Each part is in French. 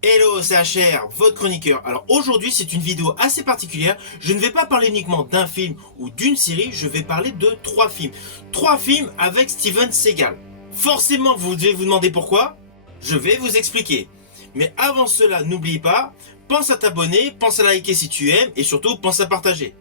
Hello, c'est HR, votre chroniqueur. Alors aujourd'hui, c'est une vidéo assez particulière. Je ne vais pas parler uniquement d'un film ou d'une série, je vais parler de 3 films. 3 films avec Steven Seagal. Forcément, vous devez vous demander pourquoi. Je vais vous expliquer. Mais avant cela, n'oublie pas, pense à t'abonner, pense à liker si tu aimes et surtout pense à partager.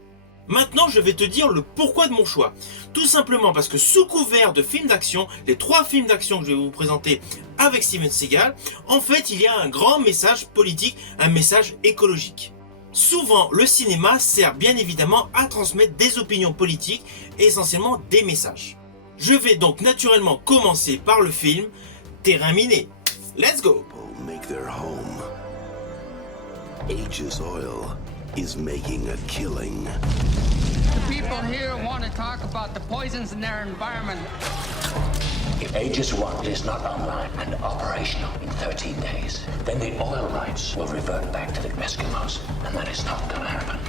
Maintenant, je vais te dire le pourquoi de mon choix. Tout simplement parce que sous couvert de films d'action, les 3 films d'action que je vais vous présenter avec Steven Seagal, en fait, il y a un grand message politique, un message écologique. Souvent, le cinéma sert bien évidemment à transmettre des opinions politiques et essentiellement des messages. Je vais donc naturellement commencer par le film Terrain miné. Let's go! Make their home. Aegis Oil is making a killing. People here want to talk about the poisons in their environment. If Aegis 1 is not online and operational in 13 days, then the oil rights will revert back to the Eskimos, and that is not going to happen.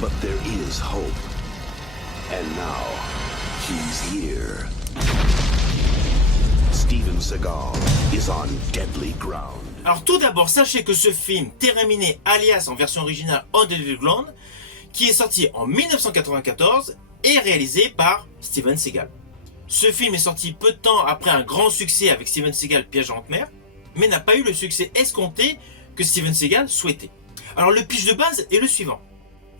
But there is hope. And now, he's here. Steven Seagal is on deadly ground. Alors tout d'abord, sachez que ce film, Terrain miné alias en version originale On Deadly Ground, qui est sorti en 1994, est réalisé par Steven Seagal. Ce film est sorti peu de temps après un grand succès avec Steven Seagal Piège en haute mer, mais n'a pas eu le succès escompté que Steven Seagal souhaitait. Alors le pitch de base est le suivant.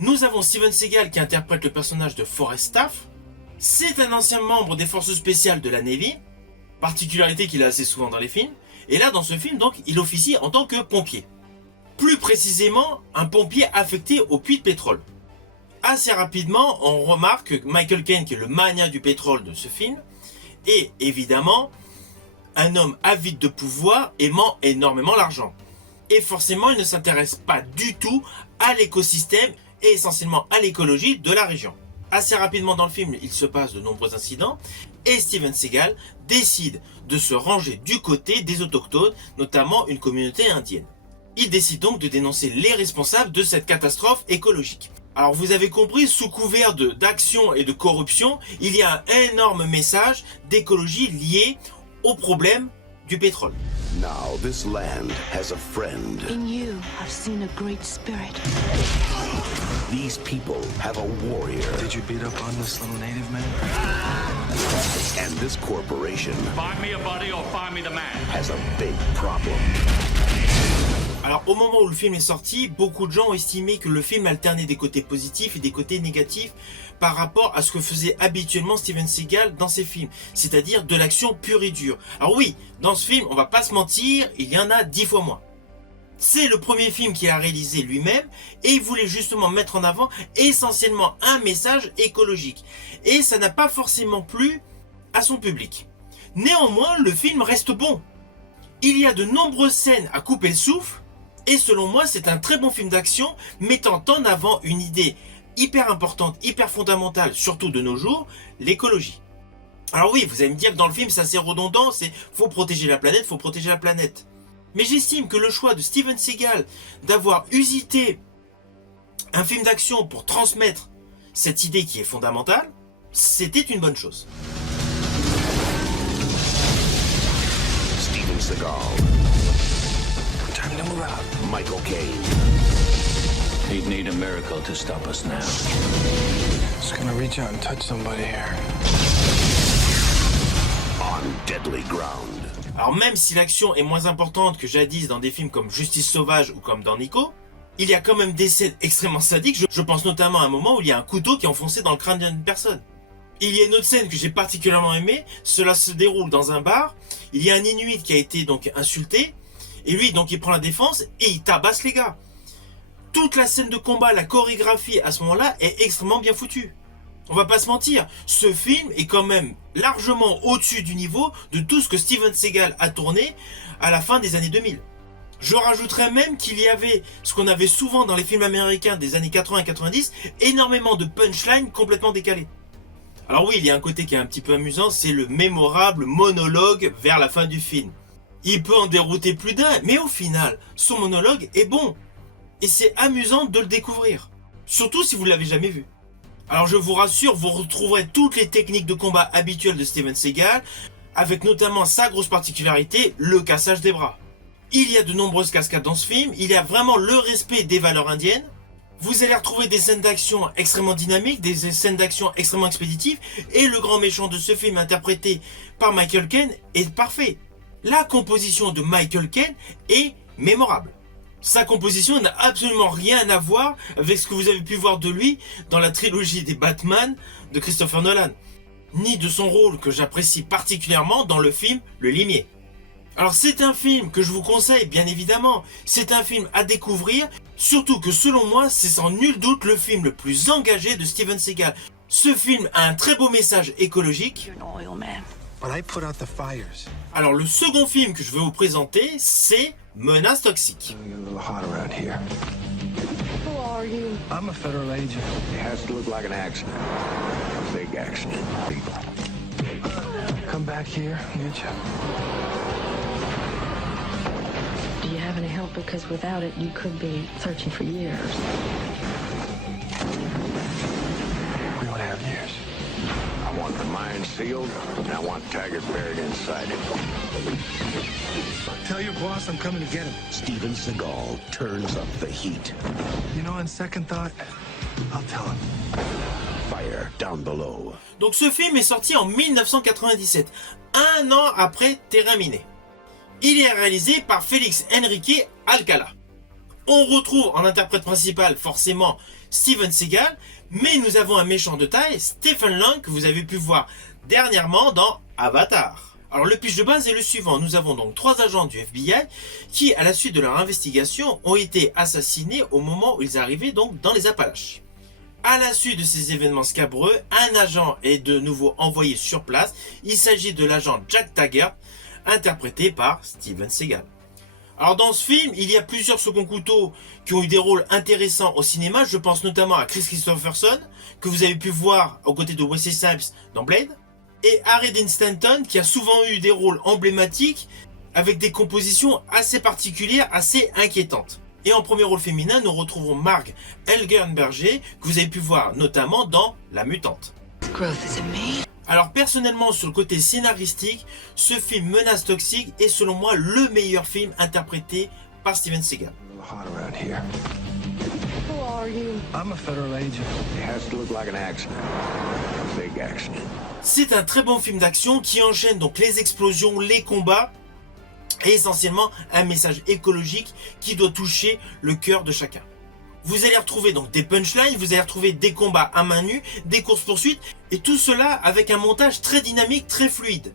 Nous avons Steven Seagal qui interprète le personnage de Forrest Staff. C'est un ancien membre des forces spéciales de la Navy, particularité qu'il a assez souvent dans les films. Et là, dans ce film, donc, il officie en tant que pompier. Plus précisément, un pompier affecté au puits de pétrole. Assez rapidement, on remarque que Michael Caine, qui est le mania du pétrole de ce film, est évidemment un homme avide de pouvoir, aimant énormément l'argent. Et forcément, il ne s'intéresse pas du tout à l'écosystème et essentiellement à l'écologie de la région. Assez rapidement dans le film, il se passe de nombreux incidents et Steven Seagal décide de se ranger du côté des autochtones, notamment une communauté indienne. Il décide donc de dénoncer les responsables de cette catastrophe écologique. Alors vous avez compris, sous couvert d'action et de corruption, il y a un énorme message d'écologie lié au problème du pétrole. Now this land has a friend. In you, I've seen a great spirit. These people have a warrior. Did you beat up on this little native man? And this corporation Find me a body or find me the man. has a big problem. Alors au moment où le film est sorti, beaucoup de gens ont estimé que le film alternait des côtés positifs et des côtés négatifs par rapport à ce que faisait habituellement Steven Seagal dans ses films, c'est-à-dire de l'action pure et dure. Alors oui, dans ce film, on va pas se mentir, il y en a 10 fois moins. C'est le premier film qu'il a réalisé lui-même et il voulait justement mettre en avant essentiellement un message écologique. Et ça n'a pas forcément plu à son public. Néanmoins, le film reste bon. Il y a de nombreuses scènes à couper le souffle et selon moi, c'est un très bon film d'action mettant en avant une idée hyper importante, hyper fondamentale, surtout de nos jours, l'écologie. Alors oui, vous allez me dire que dans le film, c'est assez redondant, c'est faut protéger la planète, faut protéger la planète. Mais j'estime que le choix de Steven Seagal d'avoir usité un film d'action pour transmettre cette idée qui est fondamentale, c'était une bonne chose. Steven Seagal, Time to move out. Michael Caine, He'd need a miracle to stop us now. Just gonna reach out and touch somebody here. on deadly ground. Alors même si l'action est moins importante que jadis dans des films comme Justice sauvage ou comme dans Nico, il y a quand même des scènes extrêmement sadiques. Je pense notamment à un moment où il y a un couteau qui est enfoncé dans le crâne d'une personne. Il y a une autre scène que j'ai particulièrement aimée, cela se déroule dans un bar, il y a un Inuit qui a été donc insulté, et lui donc il prend la défense et il tabasse les gars. Toute la scène de combat, la chorégraphie à ce moment-là est extrêmement bien foutue. On va pas se mentir, ce film est quand même largement au-dessus du niveau de tout ce que Steven Seagal a tourné à la fin des années 2000. Je rajouterais même qu'il y avait, ce qu'on avait souvent dans les films américains des années 80 et 90, énormément de punchlines complètement décalées. Alors oui, il y a un côté qui est un petit peu amusant, c'est le mémorable monologue vers la fin du film. Il peut en dérouter plus d'un, mais au final, son monologue est bon. Et c'est amusant de le découvrir. Surtout si vous ne l'avez jamais vu. Alors je vous rassure, vous retrouverez toutes les techniques de combat habituelles de Steven Seagal, avec notamment sa grosse particularité, le cassage des bras. Il y a de nombreuses cascades dans ce film, il y a vraiment le respect des valeurs indiennes. Vous allez retrouver des scènes d'action extrêmement dynamiques, des scènes d'action extrêmement expéditives, et le grand méchant de ce film interprété par Michael Caine est parfait. La composition de Michael Caine est mémorable. Sa composition n'a absolument rien à voir avec ce que vous avez pu voir de lui dans la trilogie des Batman de Christopher Nolan, ni de son rôle que j'apprécie particulièrement dans le film Le Limier. Alors c'est un film que je vous conseille bien évidemment, c'est un film à découvrir, surtout que selon moi c'est sans nul doute le film le plus engagé de Steven Seagal. Ce film a un très beau message écologique. But I put out the fires. Alors le second film que je vais vous présenter c'est Menace Toxique. It's a little hot around here. Who are you? I'm a federal agent. It has to look like an accident. A big accident. Come back here, get you. Do you have any help? Because without it, you could be searching for years. We don't have years. I want the mine sealed, and I want Taggart buried inside it. Tell your boss I'm coming to get him. Steven Seagal turns up the heat. You know, on second thought, I'll tell him. Fire down below. Donc ce film est sorti en 1997, un an après Terra Miné. Il est réalisé par Félix Enrique Alcala. On retrouve en interprète principal forcément Steven Seagal, mais nous avons un méchant de taille, Stephen Lang, que vous avez pu voir dernièrement dans Avatar. Alors le pitch de base est le suivant, nous avons donc 3 agents du FBI qui, à la suite de leur investigation, ont été assassinés au moment où ils arrivaient donc dans les Appalaches. À la suite de ces événements scabreux, un agent est de nouveau envoyé sur place, il s'agit de l'agent Jack Taggart, interprété par Steven Seagal. Alors dans ce film, il y a plusieurs seconds couteaux qui ont eu des rôles intéressants au cinéma, je pense notamment à Chris Christopherson, que vous avez pu voir aux côtés de Wesley Snipes dans Blade, et Harry Dean Stanton, qui a souvent eu des rôles emblématiques, avec des compositions assez particulières, assez inquiétantes. Et en premier rôle féminin, nous retrouvons Marg Helgenberger, que vous avez pu voir notamment dans La Mutante. Alors personnellement, sur le côté scénaristique, ce film Menace Toxique est selon moi le meilleur film interprété par Steven Seagal. A little hot around here. Who are you? I'm a federal agent. It has to look like an accident. A big accident. C'est un très bon film d'action qui enchaîne donc les explosions, les combats, et essentiellement un message écologique qui doit toucher le cœur de chacun. Vous allez retrouver donc des punchlines, vous allez retrouver des combats à main nue, des courses-poursuites, et tout cela avec un montage très dynamique, très fluide.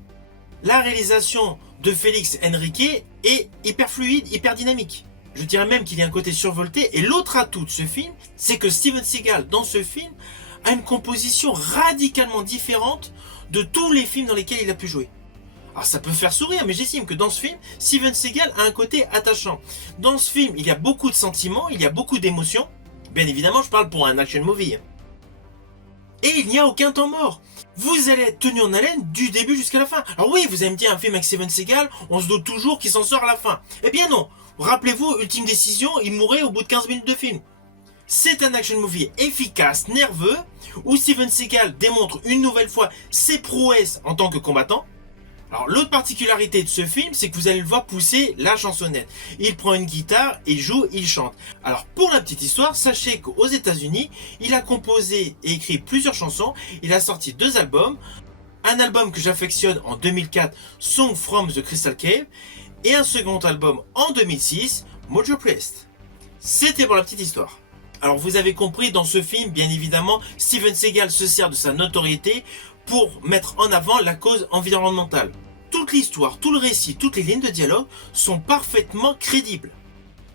La réalisation de Félix Enrique est hyper fluide, hyper dynamique. Je dirais même qu'il y a un côté survolté, et l'autre atout de ce film, c'est que Steven Seagal, dans ce film, a une composition radicalement différente de tous les films dans lesquels il a pu jouer. Alors ça peut faire sourire, mais j'estime que dans ce film, Steven Seagal a un côté attachant. Dans ce film, il y a beaucoup de sentiments, il y a beaucoup d'émotions. Bien évidemment, je parle pour un action movie. Et il n'y a aucun temps mort. Vous allez être tenu en haleine du début jusqu'à la fin. Alors oui, vous allez me dire, un film avec Steven Seagal, on se doute toujours qu'il s'en sort à la fin. Eh bien non. Rappelez-vous, Ultime Décision, il mourrait au bout de 15 minutes de film. C'est un action movie efficace, nerveux, où Steven Seagal démontre une nouvelle fois ses prouesses en tant que combattant. Alors l'autre particularité de ce film, c'est que vous allez le voir pousser la chansonnette. Il prend une guitare, il joue, il chante. Alors pour la petite histoire, sachez qu'aux États-Unis, il a composé et écrit plusieurs chansons. Il a sorti 2 albums. Un album que j'affectionne en 2004, Song from the Crystal Cave, et un second album en 2006, Mojo Priest. C'était pour la petite histoire. Alors vous avez compris, dans ce film, bien évidemment, Steven Seagal se sert de sa notoriété pour mettre en avant la cause environnementale. Toute l'histoire, tout le récit, toutes les lignes de dialogue sont parfaitement crédibles.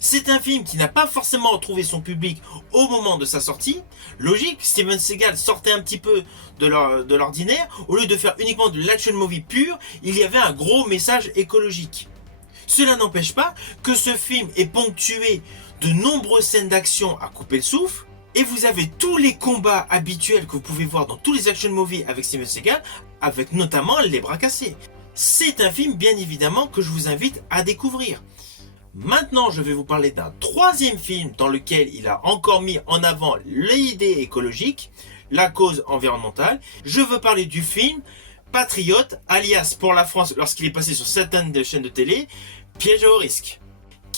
C'est un film qui n'a pas forcément retrouvé son public au moment de sa sortie. Logique, Steven Seagal sortait un petit peu de l'ordinaire. Au lieu de faire uniquement de l'action movie pure, il y avait un gros message écologique. Cela n'empêche pas que ce film est ponctué de nombreuses scènes d'action à couper le souffle. Et vous avez tous les combats habituels que vous pouvez voir dans tous les action movies avec Steven Seagal, avec notamment les bras cassés. C'est un film bien évidemment que je vous invite à découvrir. Maintenant, je vais vous parler d'un troisième film dans lequel il a encore mis en avant l'idée écologique, la cause environnementale. Je veux parler du film Patriote, alias pour la France lorsqu'il est passé sur certaines chaînes de télé, Piège au risque.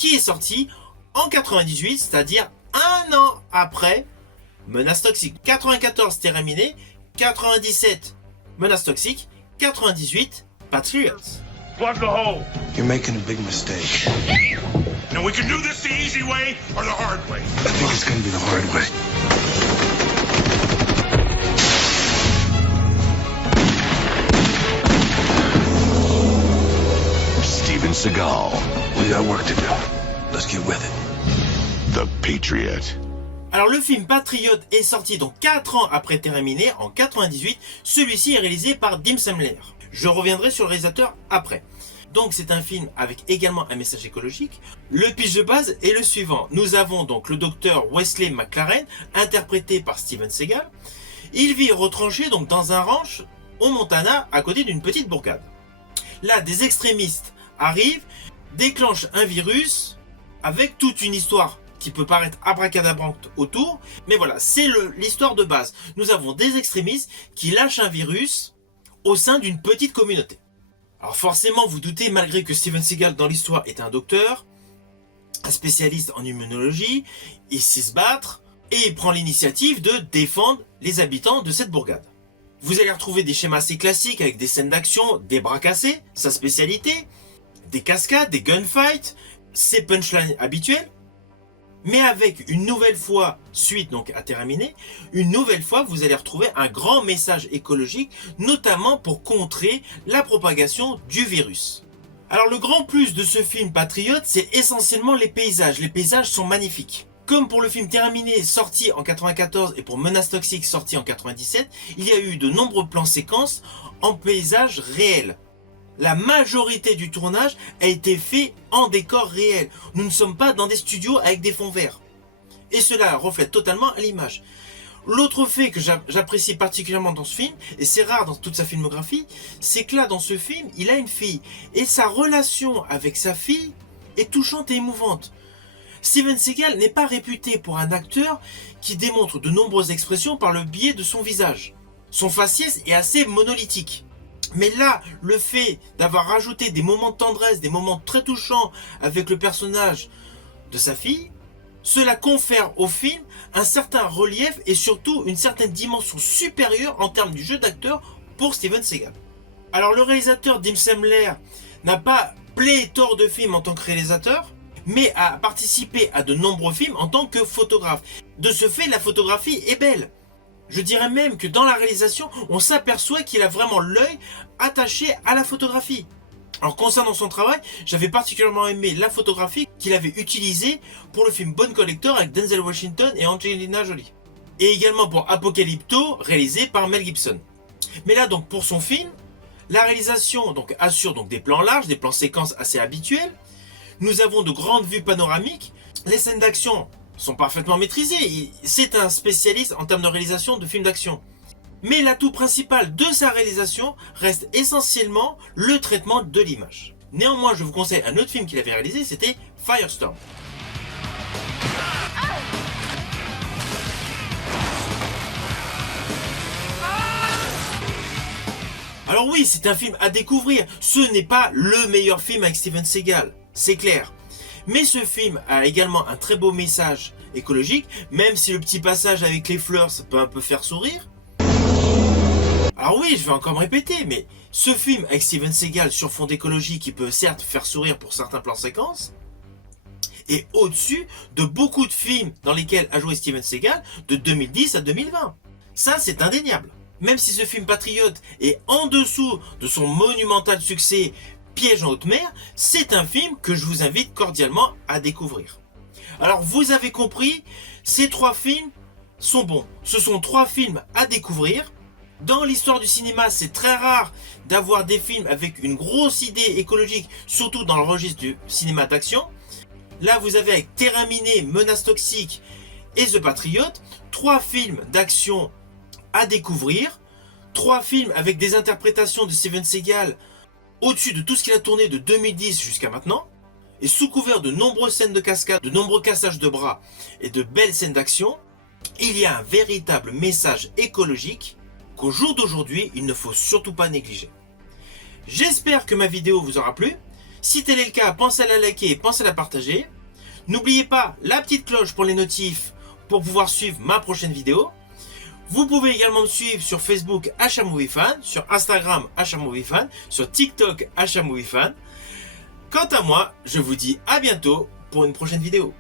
qui est sorti en 98, c'est-à-dire un an après Menace Toxique. 94 Terminé, 97 Menace Toxique, 98 Patriots. Plug the hole. You're making a big mistake. Now we can do this the easy way or the hard way. I think it's gonna be the hard way. Steven Seagal, We got work to do. Let's get with it. the Patriot. Alors le film Patriot est sorti donc 4 ans après Terminé, en 98. Celui-ci est réalisé par Dim Semler. Je reviendrai sur le réalisateur après. Donc c'est un film avec également un message écologique. Le pitch de base est le suivant. Nous avons donc le docteur Wesley McLaren, interprété par Steven Seagal. Il vit retranché donc dans un ranch au Montana, à côté d'une petite bourgade. Là, des extrémistes arrivent, déclenchent un virus avec toute une histoire qui peut paraître abracadabrante autour, mais voilà, c'est l'histoire de base. Nous avons des extrémistes qui lâchent un virus au sein d'une petite communauté. Alors forcément, vous doutez, malgré que Steven Seagal dans l'histoire est un docteur, un spécialiste en immunologie, il sait se battre et il prend l'initiative de défendre les habitants de cette bourgade. Vous allez retrouver des schémas assez classiques avec des scènes d'action, des bras cassés, sa spécialité, des cascades, des gunfights, ses punchlines habituels. Mais avec une nouvelle fois, suite donc à Terminé, une nouvelle fois vous allez retrouver un grand message écologique, notamment pour contrer la propagation du virus. Alors le grand plus de ce film Patriote, c'est essentiellement les paysages. Les paysages sont magnifiques. Comme pour le film Terminé sorti en 94 et pour Menace Toxique sorti en 97, il y a eu de nombreux plans séquences en paysages réels. La majorité du tournage a été fait en décor réel. Nous ne sommes pas dans des studios avec des fonds verts. Et cela reflète totalement à l'image. L'autre fait que j'apprécie particulièrement dans ce film, et c'est rare dans toute sa filmographie, c'est que là dans ce film, il a une fille. Et sa relation avec sa fille est touchante et émouvante. Steven Seagal n'est pas réputé pour un acteur qui démontre de nombreuses expressions par le biais de son visage. Son faciès est assez monolithique. Mais là, le fait d'avoir rajouté des moments de tendresse, des moments très touchants avec le personnage de sa fille, cela confère au film un certain relief et surtout une certaine dimension supérieure en termes du jeu d'acteur pour Steven Seagal. Alors le réalisateur Dim Semler n'a pas pléthore de films en tant que réalisateur, mais a participé à de nombreux films en tant que photographe. De ce fait, la photographie est belle. Je dirais même que dans la réalisation, on s'aperçoit qu'il a vraiment l'œil attaché à la photographie. Alors concernant son travail, j'avais particulièrement aimé la photographie qu'il avait utilisée pour le film Bone Collector avec Denzel Washington et Angelina Jolie. Et également pour Apocalypto, réalisé par Mel Gibson. Mais là donc pour son film, la réalisation donc assure donc des plans larges, des plans séquences assez habituels. Nous avons de grandes vues panoramiques. Les scènes d'action sont parfaitement maîtrisées. C'est un spécialiste en termes de réalisation de films d'action. Mais l'atout principal de sa réalisation reste essentiellement le traitement de l'image. Néanmoins, je vous conseille un autre film qu'il avait réalisé, c'était Firestorm. Alors oui, c'est un film à découvrir. Ce n'est pas le meilleur film avec Steven Seagal, c'est clair. Mais ce film a également un très beau message écologique, même si le petit passage avec les fleurs, ça peut un peu faire sourire. Alors oui, je vais encore me répéter, mais ce film avec Steven Seagal sur fond d'écologie qui peut certes faire sourire pour certains plans séquences, est au-dessus de beaucoup de films dans lesquels a joué Steven Seagal de 2010 à 2020. Ça, c'est indéniable. Même si ce film Patriote est en dessous de son monumental succès Piège en haute mer, c'est un film que je vous invite cordialement à découvrir. Alors vous avez compris, ces trois films sont bons. Ce sont trois films à découvrir. Dans l'histoire du cinéma, c'est très rare d'avoir des films avec une grosse idée écologique, surtout dans le registre du cinéma d'action. Là, vous avez avec Terminé, Menace Toxique et The Patriot, trois films d'action à découvrir, trois films avec des interprétations de Steven Seagal au-dessus de tout ce qu'il a tourné de 2010 jusqu'à maintenant, et sous couvert de nombreuses scènes de cascade, de nombreux cassages de bras et de belles scènes d'action, il y a un véritable message écologique qu'au jour d'aujourd'hui, il ne faut surtout pas négliger. J'espère que ma vidéo vous aura plu. Si tel est le cas, pensez à la liker, pensez à la partager. N'oubliez pas la petite cloche pour les notifs pour pouvoir suivre ma prochaine vidéo. Vous pouvez également me suivre sur Facebook HMovieFan, sur Instagram HMovieFan, sur TikTok HMovieFan. Quant à moi, je vous dis à bientôt pour une prochaine vidéo.